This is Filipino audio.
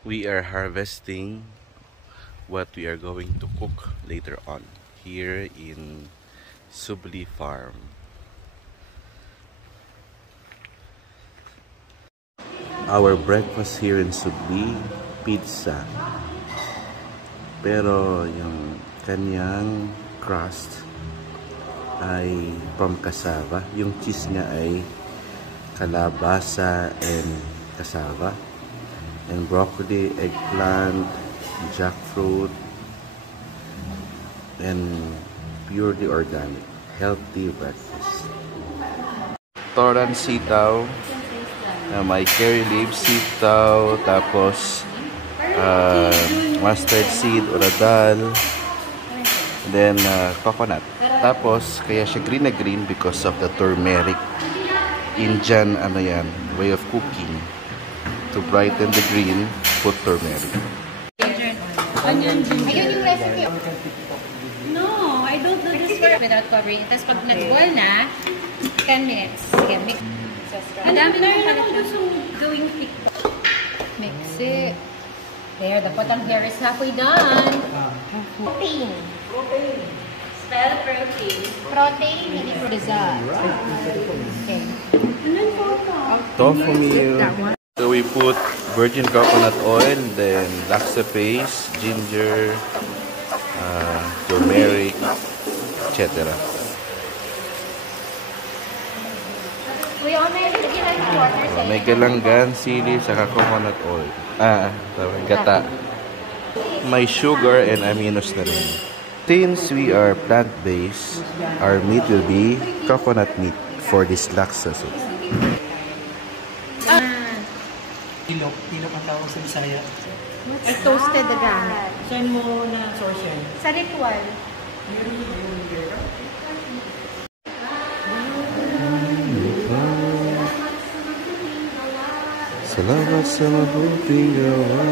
We are harvesting what we are going to cook later on here in Subli Farm. Our breakfast here in Subli, pizza. Pero yung kanyang crust ay from cassava. Yung cheese niya ay kalabasa and cassava. And broccoli, eggplant, jackfruit, and purely organic. Healthy breakfast. Toran sitaw. May curry leaves, sitaw, tapos mustard seed, uradal, then coconut. Tapos kaya siya green na green because of the turmeric. Indian way of cooking. To brighten the green, put turmeric. Onion, ginger. Ayun yung recipe. No, I don't do this without covering. Tapos pag nag-boil na, 10 minutes. Again, mix. Ang dami na rin akong gusto gawing TikTok. Mix it. There, the bottom here is halfway done. Protein. Protein. Spell protein. Protein, hindi dessert. Okay. And then Tofu meal. So we put virgin coconut oil, then laksa paste, ginger, turmeric, etc. May galanggan, sili, saka coconut oil. Gata. May sugar and aminos na rin. Since we are plant-based, our meat will be coconut meat for this laksa soup. Ilok ang tawag sa Bisaya. Ay, toasted na gamit. Saan mo na source yan? Sa ritual. Salamat sa mabuting gawa.